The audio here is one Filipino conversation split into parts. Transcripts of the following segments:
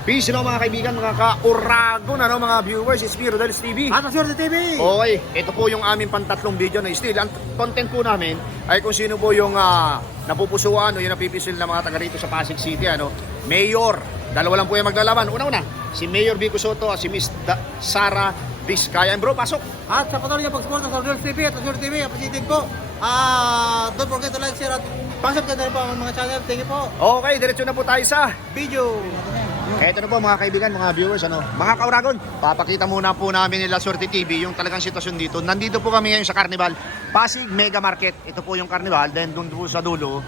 Peace mga kaibigan, mga ka-Uragon, mga viewers, it's me, Rodel's TV. At Swerte TV! Okay, ito po yung aming pantatlong video na still. Ang content po namin ay kung sino po yung napupusuan o yung napipisil na mga taga rito sa Pasig City. Mayor, dalawa lang po yung maglalaban. Una-una, si Mayor Vico Soto at si Miss Sara Vizcaya. Bro, pasok! At sa patuloy na pag-support sa Rodel's TV at Swerte TV, appreciated po. Don't forget to like, share at pasubscribe na rin po ang mga channel. Thank you po. Okay, diretso na po tayo sa Video! eto na po mga kaibigan, mga viewers, mga ka-Uragon, papakita muna po namin nila Swerte TV yung talagang sitwasyon dito. Nandito po kami ngayon sa Carnival, Pasig Mega Market. Ito po yung Carnival, then doon po sa dulo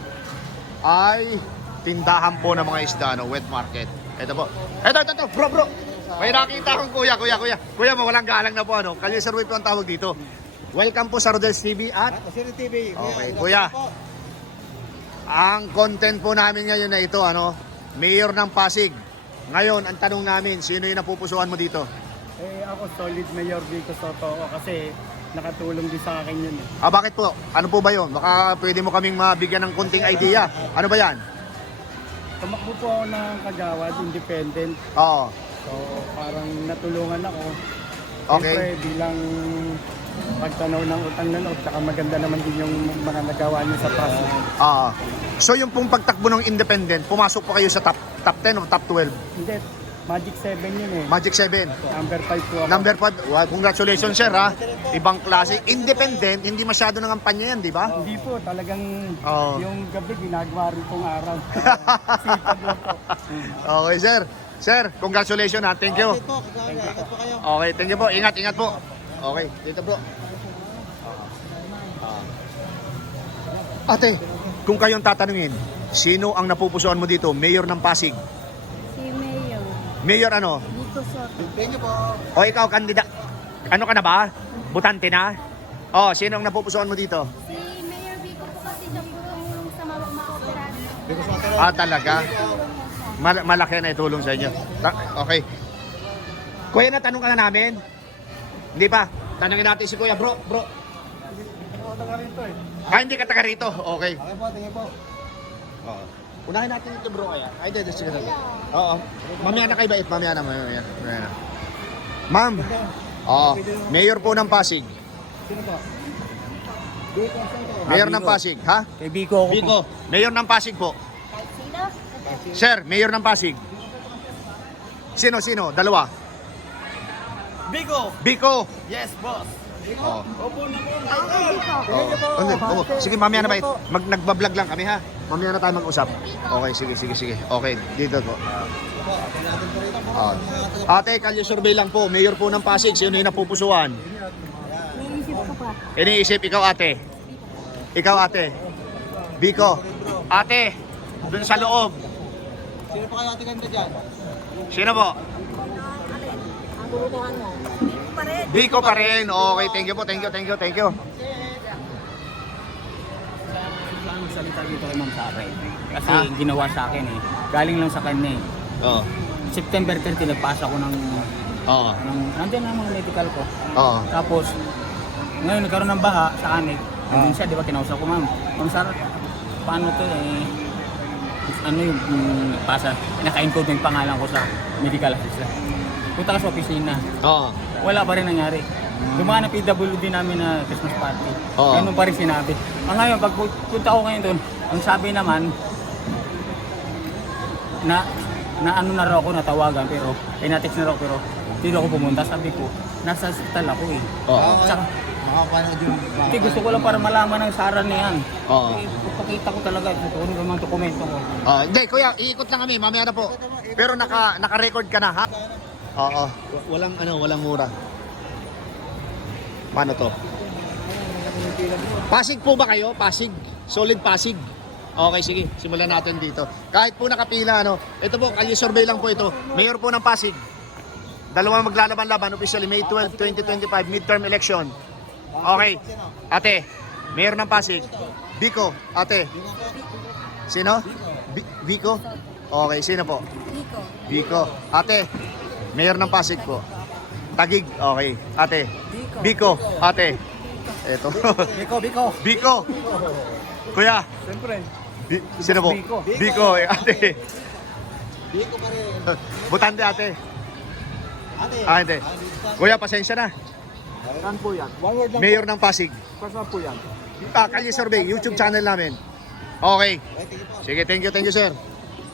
ay tindahan po ng mga isda, wet market. Ito po. Ito, bro. May nakita akong kuya. Kuya, mawalang galang na po, Kalye Survey po ang tawag dito. Welcome po sa Rodel's TV at Swerte TV. Okay, kuya. Ang content po namin ngayon na ito, Mayor ng Pasig. Ngayon, ang tanong namin, sino yung napupusuan mo dito? Ako solid Mayor Vico Soto ako kasi nakatulong din sa akin yun. Bakit po? Ano po ba yun? Baka pwede mo kaming mabigyan ng konting idea. Ano ba yan? Tumakbo po ako ng Kagawad, independent. Oo. So parang natulungan ako. Okay. Siyempre bilang pagtanaw ng utang na loob, saka maganda naman din yung mga nagawa niyo sa Pasig. So yung pong pagtakbo ng independent, pumasok po kayo sa top 10 o top 12? Hindi, Magic 7 yun eh. Magic 7. Number 5 po ako. Number 5. Wow, congratulations sir ha. Ibang klase. Independent, hindi masyado ng kampanya yan, di ba? Hindi po, talagang Oo. yung gabi ginagawa rin pong araw. Sipag lang po. Okay sir. Sir, congratulations ha. Thank you. Ingat po kayo. Okay, thank you po. Ingat po. Okay, dito bro. Ate, kung kayong tatanungin, sino ang napupusuan mo dito? Mayor ng Pasig? Si Mayor Mayor ano? Vico Soto. Thank you po. O ikaw, kandida? Ano ka na ba? Butante na? O, sino ang napupusuan mo dito? Si Mayor Vico po kasi siya po tumulong sa mga operasyon. Talaga? Malaki na itulong sa inyo. Okay. Kuya, natanong ka na namin? Hindi pa. Tanungin natin si Kuya. Bro. Hindi ka taga rito. Okay. Okay po, thank you po. Oo. Unahin natin ito bro kaya. Ay, sige. Oo. Mamaya na kay Bait. Mamaya na. Ma'am. Oo. Mayor po ng Pasig. Sino po? Mayor ng Pasig. Ha? Kay Vico ako po. Biko. Mayor ng Pasig po. Kahit sino? Sir, Mayor ng Pasig. Sino? Dalawa. Biko. Yes, boss. Oo. Opo na po. Oo. Sige, mamaya na Bait. Nagbablog lang kami ha. Mamaya na tayo mag-usap. Okay, sige. Okay, dito po. Ate, kalye survey lang po. Mayor po ng Pasig. Sino yung napupusuan? Naisip ko pa. Iniisip, ikaw ate. Biko. Ate, dun sa loob. Sino po kayo ate ganda dyan? Sino po? Ang burutuhan mo. Vico pa rin. Biko pa rin. Okay, thank you po. Thank you. Ang salita dito kay Ma'am Sara kasi ginawa sa akin galing lang sa kanya Oo. September 30 nagpasa ko ng nandiyan ang mga medical ko. Oo. Tapos ngayon nagkaroon ng baha sa anik. Nandun siya, di ba, kinausap ko, Ma'am Sara, paano to ano yung pasa, naka-encode yung pangalan ko sa medical assistant. Punta ka sa opisina, Oo. wala pa rin nangyari. Dumaan ang PWD namin na Christmas party. Oo. Ganun pa rin sinabi. Ngayon, pag punta ko ngayon doon, ang sabi naman, na ano na raw ako natawagan, pero, na-text na raw, pero, hindi ako pumunta. Sabi ko, nasa hospital ako Oo. Tsaka, Makapanood yung hindi, gusto ko lang para malaman ng Sara niyan. Oo. Pakita ko talaga, ito yung mga dokumento ko. Hindi, kuya, iikot lang kami. Mamaya na po. Pero naka-record ka na, ha? Oo. Walang mura. Paano to? Pasig po ba kayo? Pasig? Solid Pasig? Okay, sige. Simulan natin dito. Kahit po nakapila, ito po, kalye survey lang po ito. Mayor po ng Pasig. Dalawang maglalaban-laban, officially May 12, 2025, midterm election. Okay. Ate, Mayor ng Pasig. Biko, ate. Sino? Biko? Okay, sino po? Vico. Biko. Ate, Mayor ng Pasig po. Tagig. Okay. Ate. Biko. Ate. Eto. Biko. Kuya. Siyempre, Sino po? Biko. Biko. Ate. Biko pa rin. Butante ate. Ate. Hindi. Kuya, pasensya na. Saan po yan? One word lang. Mayor ng Pasig. Saan po yan? Kalye Survey, YouTube channel namin. Okay. Sige, thank you sir.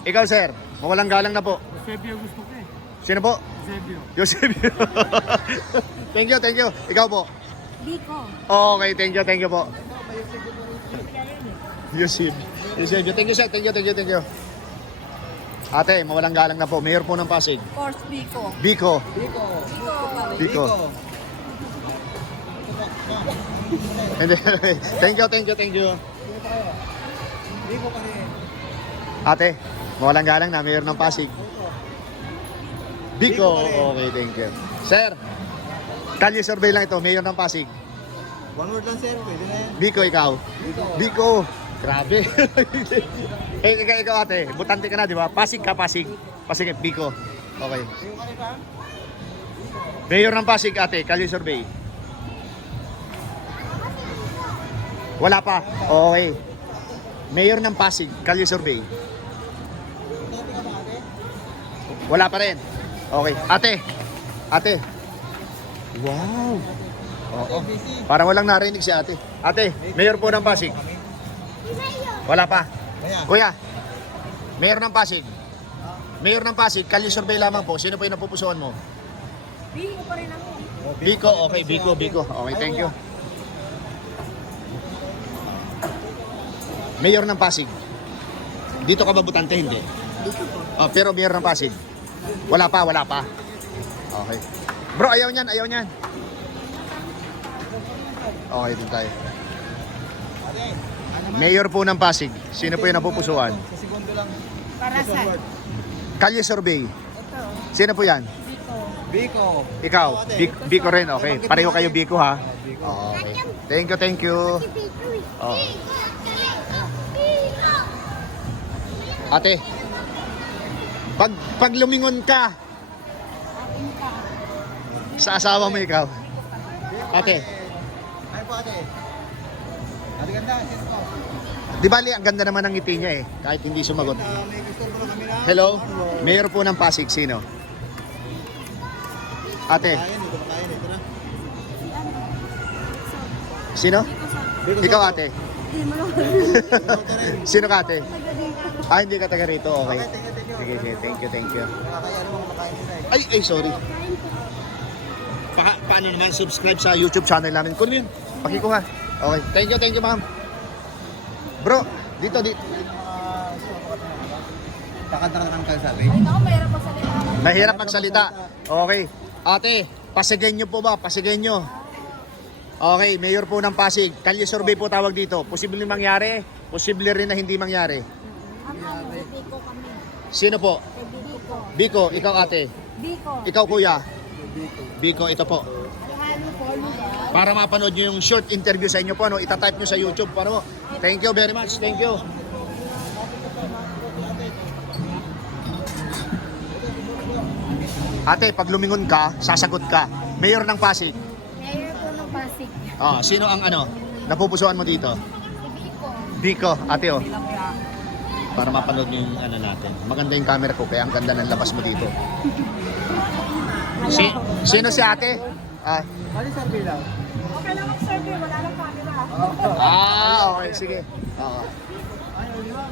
Ikaw sir, mawalang galang na po. Eusebio gusto ko eh. Sino po? Eusebio. Eusebio. Thank you. Ikaw po. Biko. Okay, thank you po. Eusebio. Thank you sir, thank you. Ate, mawalang galang na po. Mayor po ng Pasig. Of course, Biko. Biko. Biko. Hindi. Thank you. Biko pa rin. Ate, mawalang galang na. Mayor ng Pasig. Biko. Okay, thank you. Sir, kalye survey lang ito. Mayor ng Pasig. One word lang sir, pwede na yan. Biko, ikaw. Biko. Grabe. Ikaw ate, butante ka na, di ba? Pasig ka, Pasig. Pasig, Biko. Okay. Biko pa rin ba? Mayor ng Pasig, ate, kalye survey. Wala pa. Okay. Mayor ng Pasig, kalye survey. Wala pa rin. Okay. Ate. Wow. Oo. Parang walang narinig si ate. Ate, mayor po ng Pasig. Wala pa. Kuya, mayor ng Pasig. Mayor ng Pasig, kalye survey lamang po. Sino po yung napupusuan mo? Biko pa rin ako. Biko, okay, Biko. Okay, thank you. Mayor ng Pasig. Dito ka ba butante? Hindi. Oh, pero mayor ng Pasig. Wala pa. Okay. Bro, ayaw niyan. Okay, dun tayo. Mayor po ng Pasig. Sino po yung napupusuan? Sa segundo lang. Para sa Kalye survey. ito. Sino po yan? Biko. Biko. Ikaw? Biko rin, okay. Pareho kayo Biko, ha? Okay. Thank you. Oh. Ate, pag lumingon ka sa asawa mo ikaw. Ate, Ay po ate. Ate ganda, sino po? di bali ang ganda naman ng ngiti niya eh, kahit hindi sumagot. May gusto po na kami na. Hello, Mayor po ng Pasig, sino? Ate, Dito na. sino? Ikaw ate. Sino ka ate? Hindi ka taga rito, okay. Sige, thank you. Nakakaya naman kumakain nila eh. Ay, sorry. Paano naman subscribe sa YouTube channel namin? Kunin yun. Pakikuha. Okay. Thank you, ma'am. Bro, dito. Kakanta ka ng kalsabi. Ay, ako mahirap magsalita. Mahirap magsalita. Okay. Ate, Pasigenyo po ba? Pasigenyo. Okay, mayor po ng Pasig. Kalye survey po tawag dito. Posible mangyari, posible rin na hindi mangyari. Biko kami. Sino po? Biko. Biko, ikaw ate. Biko. Ikaw kuya. Biko, ito po. Ano po, lugar? Para mapanood nyo yung short interview sa inyo po, ano, itatype nyo sa YouTube. Para mo. Thank you very much. Thank you. Ate, pag lumingon ka, sasagot ka. Mayor ng Pasig. Mayor po ng Pasig. Sino ang napupusuan mo dito? Si Biko, Biko. ate oh. Para mapanood nyo yung natin. Maganda yung camera ko, kaya ang ganda ng labas mo dito. Sino si ate? Mali survey lang. Okay lang mag-survey, wala lang camera. Okay, sige.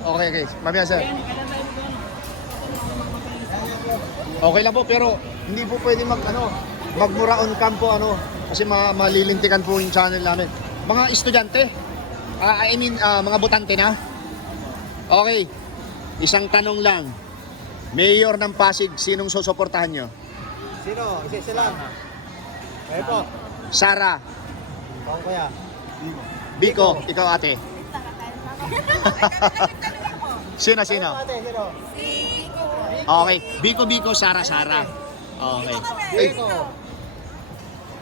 Okay. Mamaya sir. Okay lang po, pero hindi po pwede magmura on cam po, kasi malilintikan po yung channel namin. Mga estudyante, mga butante na. Okay, isang tanong lang. Mayor ng Pasig, sinong susuportahan nyo? Sino? Isa lang. Kayo po. Sara, Ako kuya. Biko, ikaw ate. Sino? Ate, sino? Okay, Biko, Sara. Okay. Biko.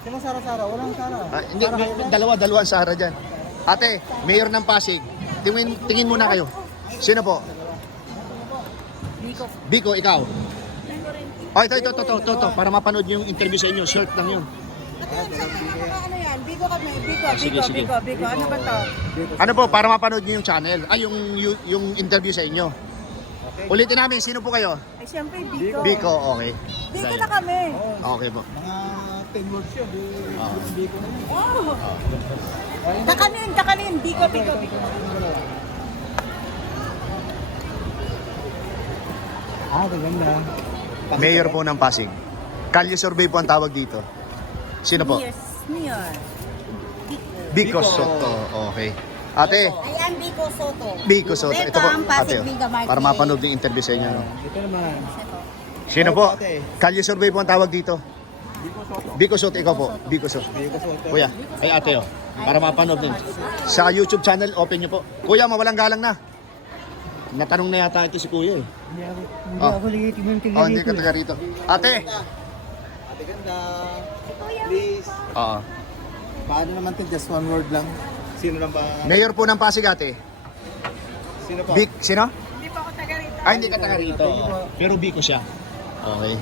Sino Sara? Walang Sara. Hindi, dalawang Sara dyan. Ate, mayor ng Pasig, tingin muna kayo. Sino po? Biko, ikaw. Ito, para mapanood yung interview sa inyo. Short lang yun. Ano yan? Biko kami. Sige. Biko. Ano ba to? Ano po, para mapanood nyo yung channel. Yung interview sa inyo. Ulitin namin, sino po kayo? Ay, siyempre, Biko. Biko, okay. Biko na kami. Okay po. Mga 10 words yun. Ah. Biko na. Wow. Kakanin. Biko. Maganda. Mayor po ng Pasig. Kalye survey po ang tawag dito. Sino po? Yes, Mayor. Biko Soto. Okay. Ate, Ayan, Biko Soto. Biko Soto. Ito po, Welcome, Pasig ate. Mega Market. Para mapanood yung interview sa inyo. No? Ito naman. Sino po? Ate. Kalye survey po ang tawag dito. Biko Soto, ikaw po. Biko Soto. Biko Soto. Kuya, ay ate oh. Para mapanood din. Sa YouTube channel, open nyo po. Kuya, mawalang galang na. Natanong na yata ito si Kuya eh. Hindi Ah. ako legitimate ng Oh, hindi ka taga rito. Ate! Ate ganda. Please. Oo. Paano naman ito? Just one word lang. Sino lang ba? Mayor po ng Pasig ate. Sino pa? Big, sino? Hindi pa ako taga rito. Ay, hindi ka taga rito. Pero Biko siya. Okay.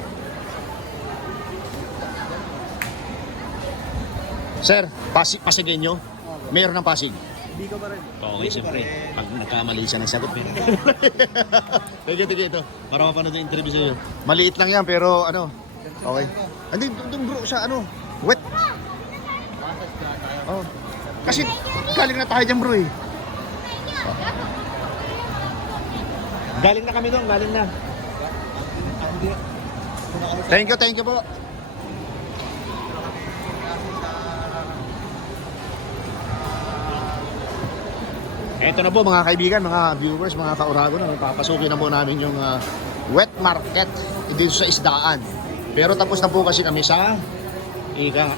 Sir, Pasigenyo? Mayor ng Pasig? Biko pa rin. Okay, siyempre. Pag nagkamali siya ng sagot, pero... Thank you ito. Para mapanood yung interview sa'yo. Maliit lang yan, pero ano... Okay. Hindi, doon bro, sa ano... Wet. Oh. Kasi galing na tayo dyan bro eh. Oh. Galing na kami doon, galing na. Thank you po. Ito na po mga kaibigan, mga viewers, mga kauragon, papasukin na po namin yung wet market dito sa isdaan. Pero tapos na po kasi kami sa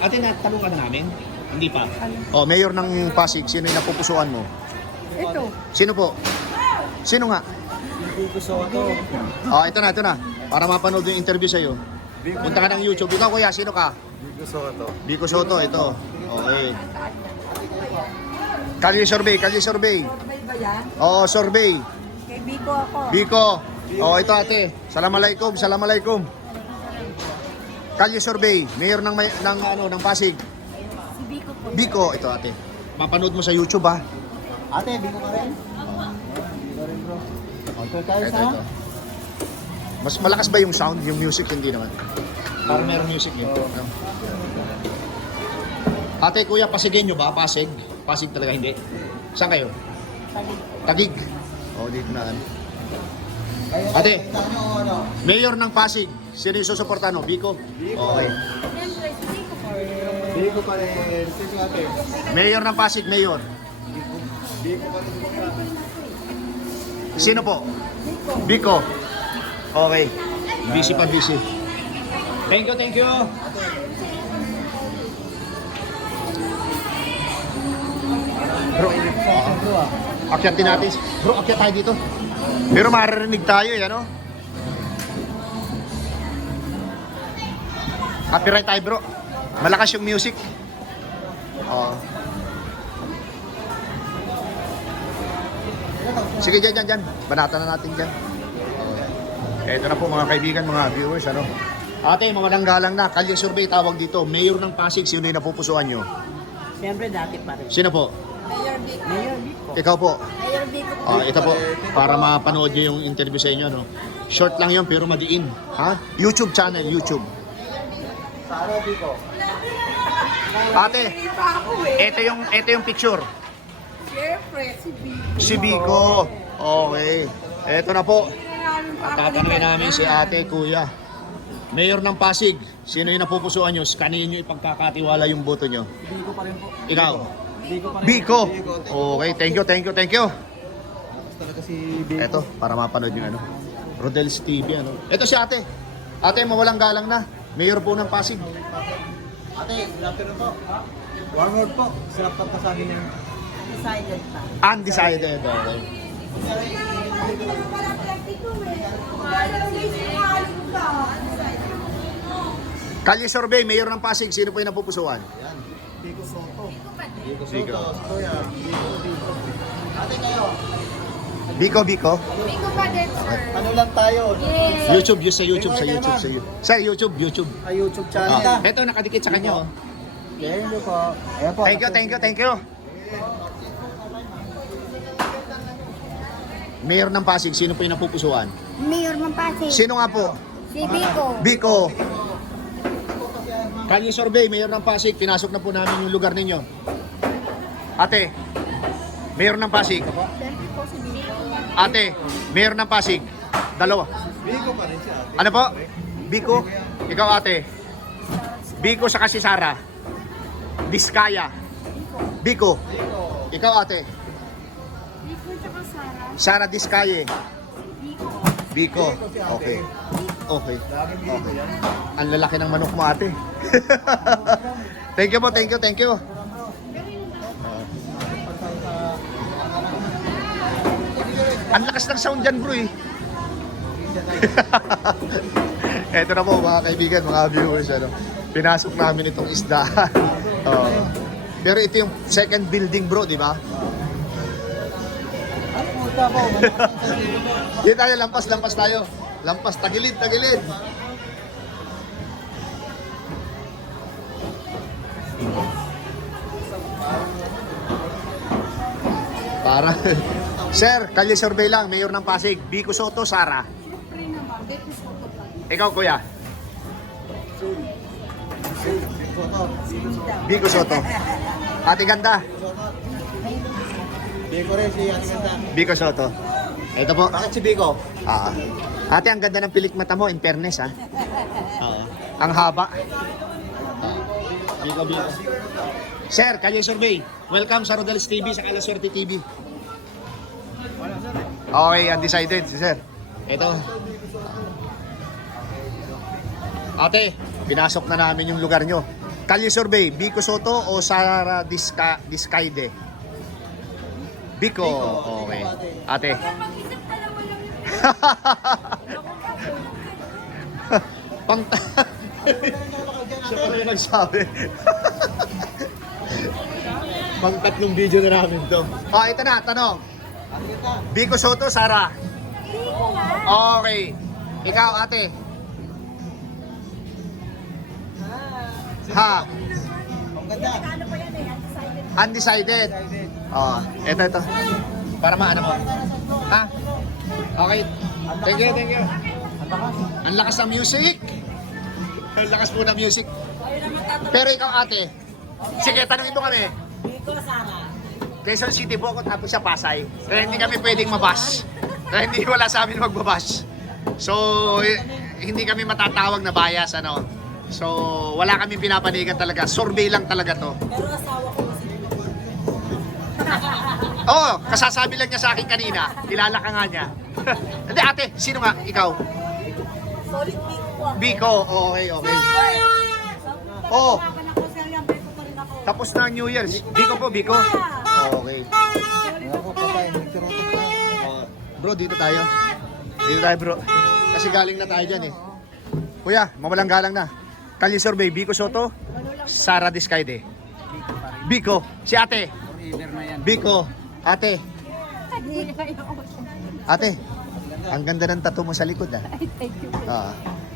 ate, natanong ka na namin? Hindi pa. Oh, Mayor ng Pasig, sino yung napupusuan mo? Ito. Sino po? Sino nga? Biko Soto. Oh, ito na. Para mapanood yung interview sa'yo. Punta ka ng YouTube. Ikaw kuya, sino ka? Biko Soto. Biko Soto, ito. Okay. Kalye survey. Survey ba yan? Oo, survey. Kay Biko ako. Biko. Oh, ito ate. Salamalaikum. Kalye survey. Mayor ng Pasig. Si Biko po. Biko, ito ate. Mapanood mo sa YouTube ha. Ate, Biko ka rin? Biko rin bro. Okay tayo Ito, sa? ito. Mas malakas ba yung sound, yung music? Hindi naman. Parang meron music yun. No? Ate, kuya, Pasigenyo ba? Pasig? Pasig talaga hindi. Saan kayo? Tagig. Oh, dito na. Ate, Kita nyo ano? Mayor ng Pasig. Sino yung susuportahan mo? Biko? Okay. Siyempre, si Biko po rin. Biko pa rin. Sino ate? Mayor ng Pasig, Mayor. Biko pa rin. Sino po? Biko. Okay. Busy. Thank you. Bro, akyatin natin. Bro, akyat tayo dito. Pero maririnig tayo eh, ano? Copyright tayo bro. Malakas yung music. Oo. Sige, dyan. Banatan na natin dyan. Ito na po mga kaibigan, mga viewers, ano? Ate, mga galang na. Kalye survey tawag dito. Mayor ng Pasig, sino yung napupusuan nyo? Siyempre dati pa rin. Sino po? Mayor Biko. Ikaw po. Mayor Biko po. Ito po, para mapanood nyo yung interview sa inyo, no? Short lang yun, pero madiin. Ha? YouTube channel, YouTube. Sana Biko. Ate, ito yung picture. Siyempre, si Biko. Si Biko. Okay. Ito na po. Tatanungin namin si ate, kuya. Mayor ng Pasig, sino yung napupusuan nyo? Kanino nyo ipagkakatiwala yung boto nyo? Biko pa rin po. Ikaw? Biko pa rin. Biko. Okay, thank you. Tapos talaga si Biko. Ito, para mapanood yung ano. Rodel's TV, ano. Ito si ate. Ate, mawalang galang na. Mayor po ng Pasig. Ate, good afternoon po. One word po. Sarap pagkasabi niyo. Decided pa. Undecided. Okay. Kalye survey, Mayor ng Pasig, sino po yung napupusuan? Yan. Biko Soto. Biko. Soto yan. Biko. Ate kayo. Biko. Biko pa din, sir. Ano lang tayo? Yes. YouTube, sa YouTube. Sa YouTube. Ay, YouTube channel. Ito, nakadikit sa kanya, oh. Thank you po. Ayan po. Thank you. Mayor ng Pasig, sino po yung napupusuan? Mayor Mampasi. Sino nga po? Si Biko. Biko. Kalye Survey, Mayor ng Pasig. Pinasok na po namin yung lugar ninyo. Ate, Mayor ng Pasig. Ate, Mayor ng Pasig. Dalawa. Biko pa rin siya. Ano po? Biko? Ikaw ate. Biko sa kasi Sara. Diskaya. Biko. Ikaw ate. Biko tsaka Sara. Sara Diskaye. Biko. Biko. Okay. Okay. Ang lalaki ng manok mo ate. Thank you po, thank you, thank you. Ang lakas ng sound dyan bro eh. Eto na po mga kaibigan, mga viewers, ano, pinasok namin itong isda. Pero ito yung second building bro, di ba? Dito tayo, lampas tayo. Lampas, tagilid. Para. Sir, Kalye Survey lang, Mayor ng Pasig. Biko Soto, Sara. Ikaw, kuya. Biko Soto. Ate Ganda. Biko rin si Ate Ganda. Biko Soto. Ito po. Bakit si Biko? Ate, ang ganda ng pilik mata mo, in fairness, ha? Ang haba. Biko. Sir, Kalye Survey. Welcome sa Rodels TV, sa Alaswerte TV. Okay, undecided si Sir. Ito. Ate, pinasok na namin yung lugar nyo. Kalye Survey, Biko Soto o Sara Diskaide? Biko. Okay. Ate. Mag-isip dalawa lang yun. Pang... Siya pala yung nagsabi. Pang tatlong video na namin to. Oh, ito na, tanong. Biko Soto, Sara. Biko nga. Okay. Ikaw, ate. Ha? Ang ganda. Ano pa yan eh? Undecided. Undecided. Oh, ito. Para maano mo. Ha? Okay. Thank you. Ang lakas ng music. Ang lakas po ng music. Pero ikaw, ate. Sige, tanongin mo kami. Biko, Sara. Quezon City po ako tapos sa Pasay. Kaya hindi kami pwedeng mabash. Kaya hindi wala sa amin magbabash. So, hindi kami matatawag na bias, ano. So, wala kami pinapanigan talaga. Survey lang talaga to. Pero asawa ko si Oo, kasasabi lang niya sa akin kanina. Kilala ka nga niya. Hindi ate, sino nga? Ikaw? Solid Biko po. Biko, okay. Oh, Kapan ako sa yan, Biko pa rin ako. tapos na ang New Year's. Biko po, Biko. Okay. Ako pa tayo, nagtirotok na. Bro, dito tayo. Bro. Kasi galing na tayo dyan eh. Kuya, mawalang galang na. Kalye Survey, Biko Soto, Sara Diskaide. Biko, si ate. Biko, ate. Ate, ang ganda ng tattoo mo sa likod ah.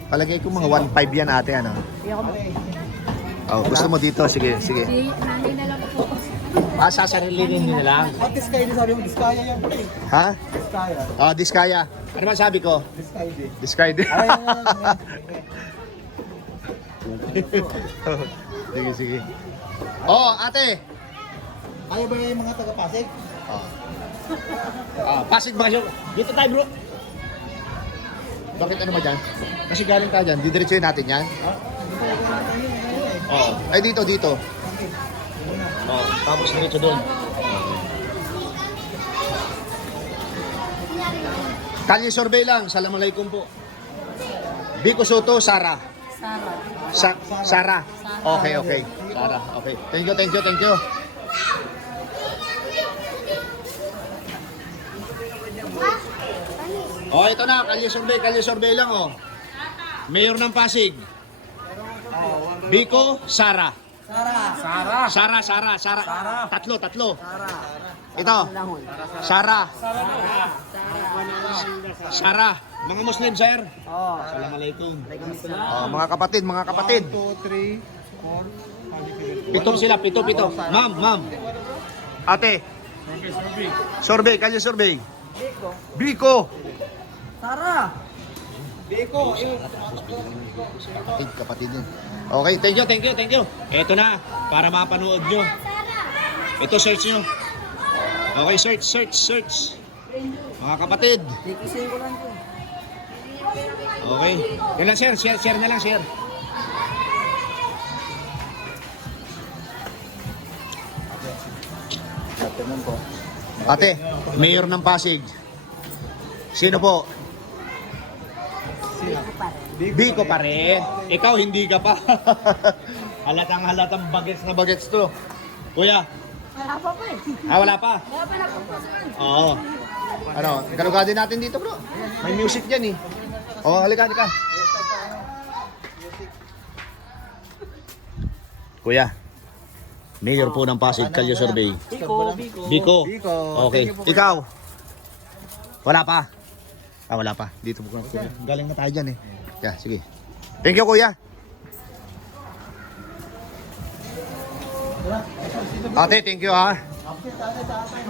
Palagay ko mga 1.5 yan ate, ano? Oh, gusto mo dito? Sige. Nanay na lang po. Sasarilinin nyo na lang. At Diskaya, sabi mo, Diskaya yan. Ha? Diskaya. Oh, Diskaya. Ano ba sabi ko? Diskaya. Diskaide. Ay, Sige. Oh, ate. ayaw ba yung mga taga-Pasig? Pasig ba kayo? Dito tayo bro. Bakit ano ba dyan? Kasi galing tayo dyan, didiretsuhin natin yan. Oo. Ay dito. Tapos diretso doon. Kalye Survey lang, Assalamualaikum po. Biko Soto, Sara. Sara. Okay. Sara, okay. Thank you. Oh, ito na, Kalye Survey lang oh. Mayor ng Pasig. Biko, Sara. Sara. Tatlo. Ito. Sara. Mga Muslim, sir. Assalamualaikum. Mga kapatid. 1, 2, 3, 4, Pitong sila, pito. Ma'am. Ate. Kalye Survey. Biko. Sara! Biko, Kapatid din. Okay, thank you. Ito na, para mapanood nyo. Ito, search nyo. Okay, search. Mga kapatid. Kikisin ko lang to. Okay. Yan lang, share na lang, share. Ate, Mayor ng Pasig. Sino po? Biko pa rin. Ikaw hindi ka pa. halatang bagets to. Kuya. Wala pa po eh. Wala pa. Wala pa napupusuan. Oo. Ano, galugado natin dito, bro. May music diyan eh. Oo, halika. Kuya. Mayor po ng Pasig, Kalye Survey. Biko. Okay. Ikaw? Wala pa. Wala pa. Dito po. Galing na tayo dyan eh. Yeah, sige. Thank you, kuya. Ate, thank you ha.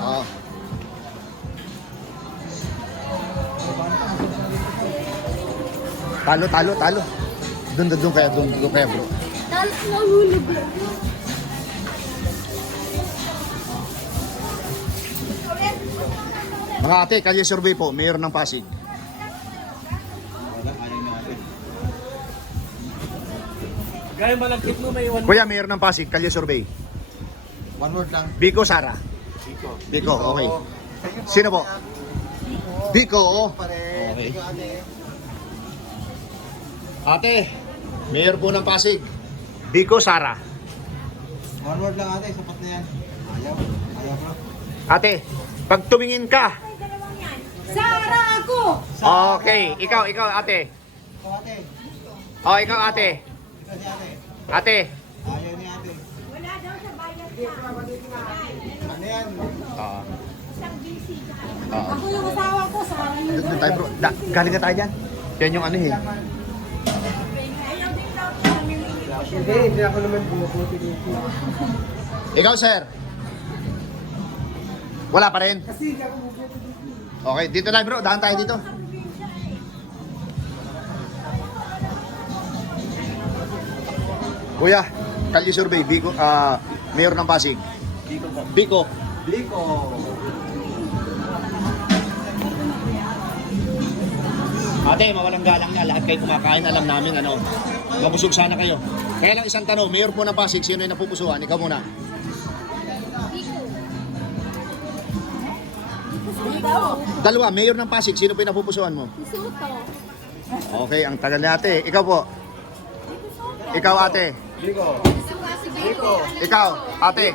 Oo. Talo. Doon kaya bro. Talas na hulog. Mga ate, Kalye Survey po, Mayor ng Pasig. Gaya malagkit mo may Kuya, Mayor ng Pasig, Kalye Survey. one word lang. Biko, Sara. Biko, okay. Sino po? Biko, oh. Pare, Okay. Biko ate. Ate, Mayor po ng Pasig. Biko, Sara. One word lang ate, sapat na yan. Ayaw bro. Ate, pag tumingin ka. Sara ako! Okay, ikaw ate. Ikaw ate. Oh, ikaw ate. Ikaw si ate. Ate. Ayaw ni ate. Wala daw sa bayan Ano yan? Oo. Ako yung asawa ko, Sara yung Doon tayo bro. Galing na tayo dyan. Yan yung ano eh. Hindi ako naman bumubuti dito. Ikaw sir. Wala pa rin. Kasi hindi ako bumubuti dito. Okay, dito tayo bro. Dahan tayo dito. Kuya, Kalye Survey, Biko, Mayor ng Pasig. Biko. Biko. Ate, mawalang galang na. Lahat kayo kumakain, alam namin ano. Mabusog sana kayo. Kaya lang isang tanong, Mayor po ng Pasig, sino yung napupusuan? Ikaw muna. Dalawa, Mayor ng Pasig, sino po yung napupusuan mo? Suto. Okay, ang tagal ni ate. Ikaw po. Ikaw ate. Biko. Si Biko. Ikaw, ate.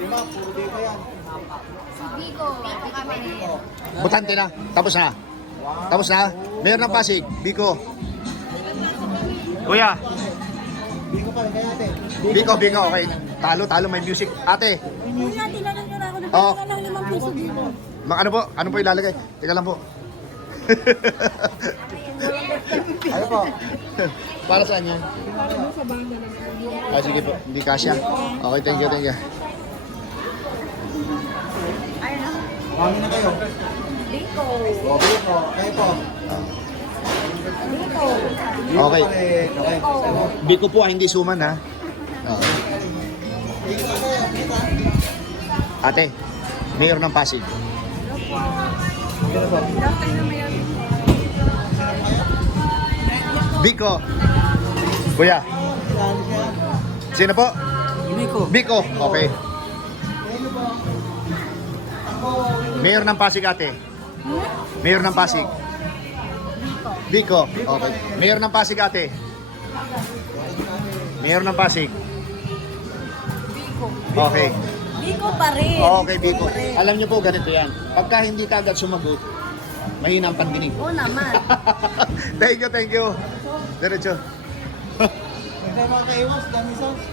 Lima, puro Biko yan. Si Biko. Kami. Butante na. Tapos na. Tapos na. Mayor ng Pasig, Biko. Kuya, Biko pa rin kaya ate. Biko, okay. Talo, may music. Ate, Kuya, tinanong nyo na ako na Oo. pagkala ng 5 piso dito. ano po? Ano po ilalagay? Teka lang po. Ano po? Para saan yan? Sige po, hindi kasya. Okay, thank you. Kami na kayo. Biko. O, Biko. Kayo po. Biko. Biko Okay. pa rin. Okay. Biko po, hindi suman ha. Ate, Mayor ng Pasig. Biko. Kuya. Sino po? Biko. Okay. Mayor ng Pasig ate. Mayor ng Pasig. Biko. Okay. Mayor ng Pasig ate. Mayor ng Pasig. Okay. Biko pa rin. Okay, Biko. Alam niyo po, ganito yan. Pagka hindi ka agad sumagot, mahina ang pandinig. Oo naman. Thank you. Diretso. Huwag tayo mga kaiwas. Dami sauce.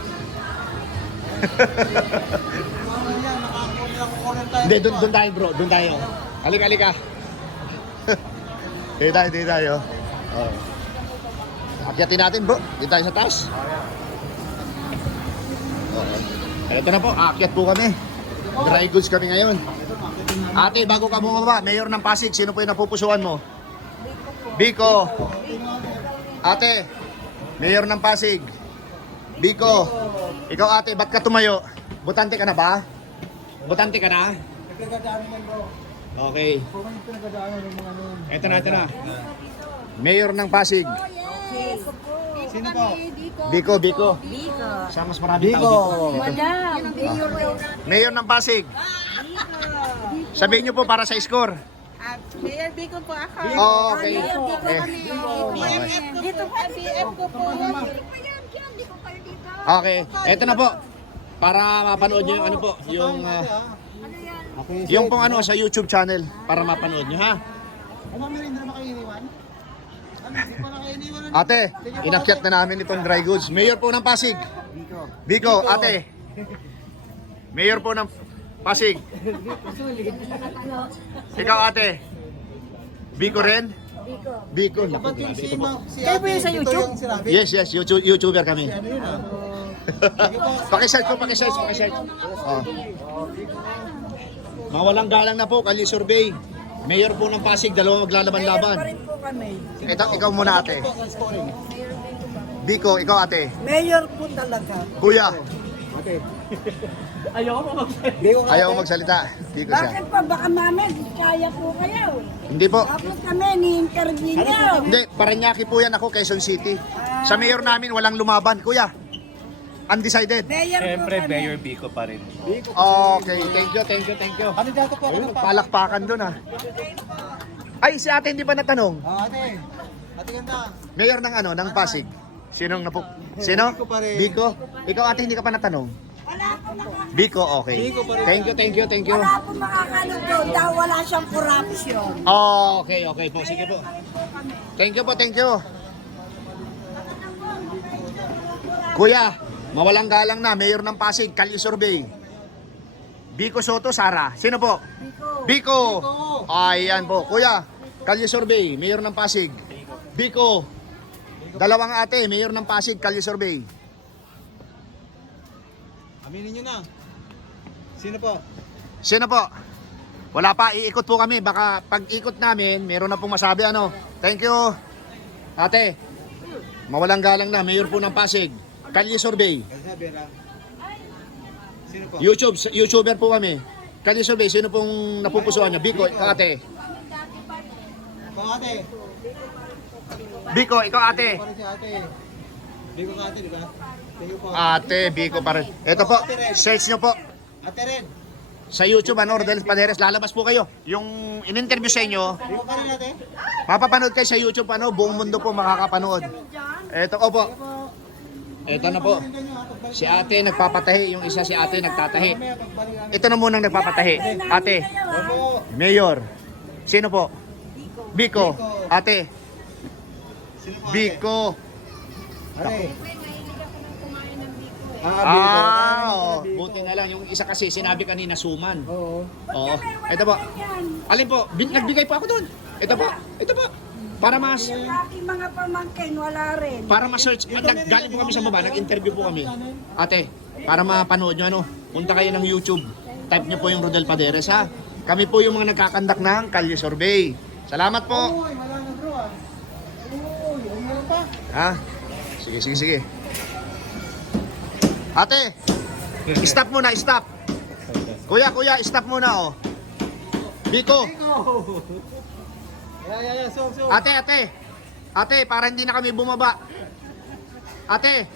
Ano yan? Nakakunin tayo. Hindi, doon tayo bro. Doon tayo. Halika. Dito tayo. Oh. Akyatin natin bro. Dito tayo sa taas. Okay. Ito na po, aakyat po kami. Dry goods kami ngayon. Ate, bago ka bumaba, Mayor ng Pasig, sino po yung napupusuan mo? Biko Biko. Ate, Mayor ng Pasig. Biko. Ikaw ate, ba't ka tumayo? Butante ka na ba? Butante ka na? Okay. Ito na. Mayor ng Pasig. Yes. Sino po? Biko. Biko. Siya mas maraming tao dito. Madam. Mayor ng Pasig. Sabihin niyo po para sa score. Mayor Biko po ako. Oh, okay. Dito po, BF ko po. Okay. Ito na po. Para mapanood niyo yung ano po, yung pong ano sa YouTube channel para mapanood niyo ha. Ano mo rin, hindi naman kayo iniwan? Hindi pa na kayo iniwan. Ate, inakyat na namin itong dry goods. Mayor po ng Pasig. Biko, ate. Mayor po ng Pasig. Ikaw ate. Biko rin? Biko. Naku, Ba't yung grabe si ito po. Kayo po yung sa Ito YouTube? yung sinabi? Yes, YouTuber kami. Ano yun ah? Pakisearch. Oh. Mawalang galang na po, Kalye Survey. Mayor po ng Pasig, dalawang maglalaban-laban. Pa rin po kami. Ikaw muna ate. Biko, ikaw ate. Mayor po talaga. Kuya, Ayaw ko magsalita. ayaw magsalita. Biko siya. Bakit pa? Baka mami, kaya po kayo. Hindi po. Tapos kami, ni-interview niyo. Hindi, Paranaque po yan ako, Quezon City. Sa mayor namin, walang lumaban. Kuya, undecided. Mayor po Siyempre, kami. Mayor Biko pa rin. Okay, thank you. Ano dito po? Ano pa? Palakpakan doon ah. Ay, si ate hindi pa natanong. Ate. Ate ganda. Mayor ng ano, ng Pasig. Sino? Sino? Biko pa rin. Biko. Ikaw ate hindi ka pa natanong. Wala po maka- Biko, okay. Biko pa rin. Thank you. Wala po makakalog doon dahil wala siyang corruption. Okay po. Sige po. Thank you. Kuya, mawalang galang na, Mayor ng Pasig, Kalye Survey. Biko Soto, Sara. Sino po? Biko. Ayan po. Kuya, Kalye Survey, Mayor ng Pasig. Biko. Dalawang ate, Mayor ng Pasig, Kalye Survey. Aminin nyo na. Sino po? Sino po? Wala pa, iikot po kami. Baka pag ikot namin, meron na pong masabi ano. Thank you. Ate, mawalang galang na, Mayor po ng Pasig. Kalye Survey. Sabi na. Sino po? YouTuber po kami. Kalye Survey, sino pong napupusuan niyo? Biko, ikaw ate. Po ate. Biko, ikaw ate. Pa rin si ate. Biko ka ate, di ba? Thank you po. Ate, Biko pa rin. Ito po, search nyo po. Ate rin. Sa YouTube, ano, Rodel Paderes, lalabas po kayo. Yung in-interview sa inyo, Biko ka rin ate. mapapanood kayo sa YouTube, ano, buong mundo po makakapanood. Ito, opo. Ito na po. Si ate nagpapatahi, yung isa si ate nagtatahi. Ito na munang nagpapatahi. Ate, Opo. Mayor. Sino po? Biko. Ate, Sino po ate? Biko. Ate. Buti na lang. Yung isa kasi sinabi kanina, suman. Oo. Oo. Ito po. Alin po? Nagbigay po ako doon. Ito po. Para mas Yung aking mga pamangkin, wala rin. para ma-search. Galing po kami sa baba, nag-interview po kami. Ate, para mapanood nyo ano, punta kayo ng YouTube. Type nyo po yung Rodel Paderes ha. Kami po yung mga nagkakandak ng Kalye Survey. Salamat po. Uy, wala na bro ah. Uy, meron pa. Ha? Sige. Ate, stop muna, stop. Kuya, stop muna oh. Biko. Yeah. So. Ate, para hindi na kami bumaba. Ate.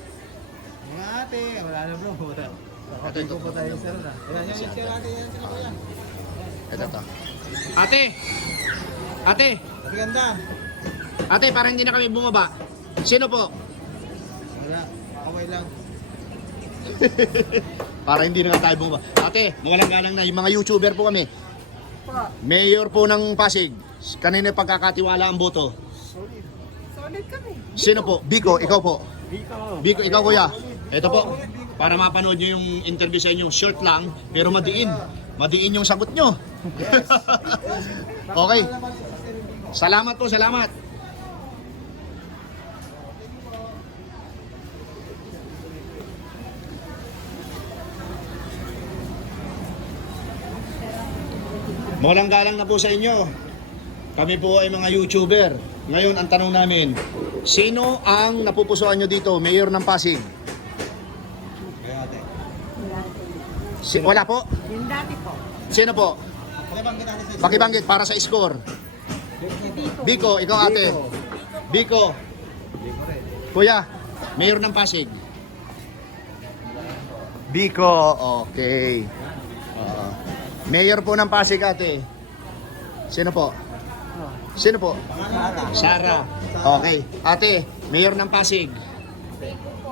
Mga ate, wala na bro. Ito. Yan, sir ate, yan sila kuya. Ito. Ate. Ate ganda. Ate, para hindi na kami bumaba. Sino po? Wala, okay lang. Para hindi na tayo bumaba. Ate, mawalang galang na. Yung mga YouTuber po kami. Po. Mayor po ng Pasig. Kanina pagkakatiwala ang boto. Solid kami. Sino po? Biko, ikaw po. Biko, ikaw kuya. Ito po. Para mapanood nyo yung interview sa inyo. Short lang, pero madiin. Madiin yung sagot nyo. Okay. Salamat po, salamat. Mawalang galang na po sa inyo. Kami po ay mga YouTuber. Ngayon, ang tanong namin, sino ang napupusuan nyo dito? Mayor ng Pasig? Wala po? Yung dati po. Sino po? Pakibanggit para sa score. Biko, ikaw ate. Biko. Kuya, Mayor ng Pasig. Biko, okay. Mayor po ng Pasig ate. Sino po? Sino po? Sara. Okay. Ate, Mayor ng Pasig.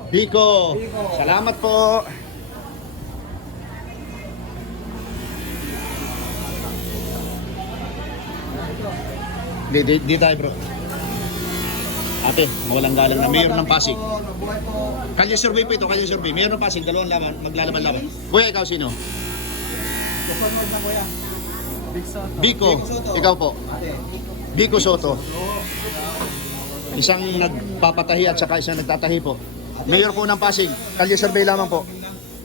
Biko. Salamat po. Di tayo bro. Ate, mawalang galang na Mayor ng Pasig. Kalye survey po ito, kalye survey. Mayor ng Pasig, dalawang laban, maglalaban-laban. Kuya, ikaw sino? Biko, ikaw po. Biko Soto. Isang nagpapatahi at saka isang nagtatahi po. Mayor po ng Pasig, kalye survey lamang po.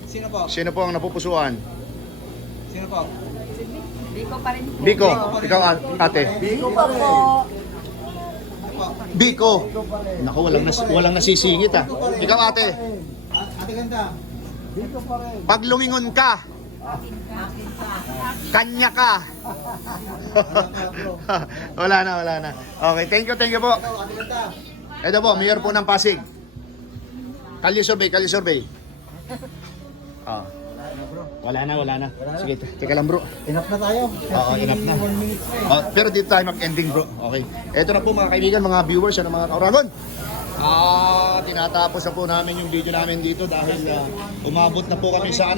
Sino po? Sino po ang napupusuan? Sino po? Biko pa rin po. Biko, ikaw ate. Biko pa po. Biko. Naku, walang nasisingit ah. Ikaw ate, Ate Ganda. pag lumingon ka, kanya ka. wala na. Okay, thank you po. Ate Ganda. Ito po, Mayor po ng Pasig. Kalye survey. Ah. Wala na. Sige, teka lang bro. Enough na tayo. Oo, enough na. 1 minute na eh. Pero dito tayo mag-ending bro. Okay. Ito na po mga kaibigan, mga viewers, mga kauragon. Tinatapos na po namin yung video namin dito dahil umabot na po kami sa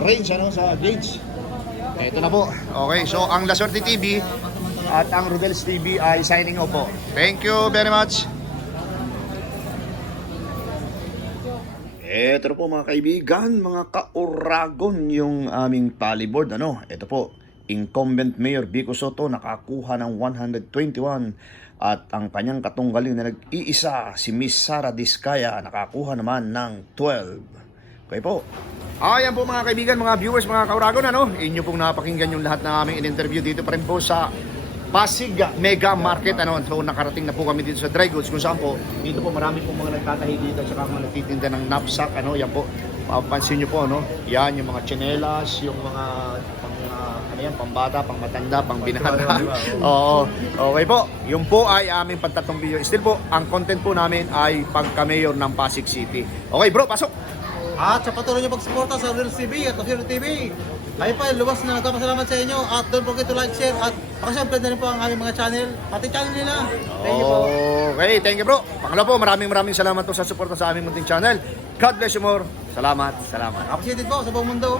range, sa gauge. Ito na po. Okay, so ang La Suerte TV at ang Rodel's TV ay signing off po. Thank you very much. Ito po mga kaibigan, mga kauragon yung aming tally board. Ito po, incumbent Mayor Biko Soto nakakuha ng 121 at ang kanyang katunggalin na nag-iisa si Miss Sara Diskaya nakakuha naman ng 12. Okay po. Ayan po mga kaibigan, mga viewers, mga kauragon, inyo pong napakinggan yung lahat ng aming in-interview dito pa rin po sa Pasig Mega Market. So nakarating na po kami dito sa dry goods kung saan po dito po marami po mga nagtatahi dito at saka mga nagtitinda ng knapsack. Yan po, papansin nyo po, yan yung mga tsinelas, yung mga pambata, pangmatanda, pangbinata. Oo, okay po. Yung po ay aming pantatlong video. Still po, ang content po namin ay pagka-mayor ng Pasig City. Okay bro, pasok! At sa patuloy niyo pagsuporta sa Real TV at Official TV. Kayo pa, luwas na nagpapasalamat sa inyo. At don't forget to like, share at pakisubscribe na rin po ang aming mga channel. Pati channel nila. Thank you po. Okay, thank you bro. Pangalawa po, maraming salamat po sa suporta sa aming munting channel. God bless you more. Salamat. Appreciated po sa buong mundo.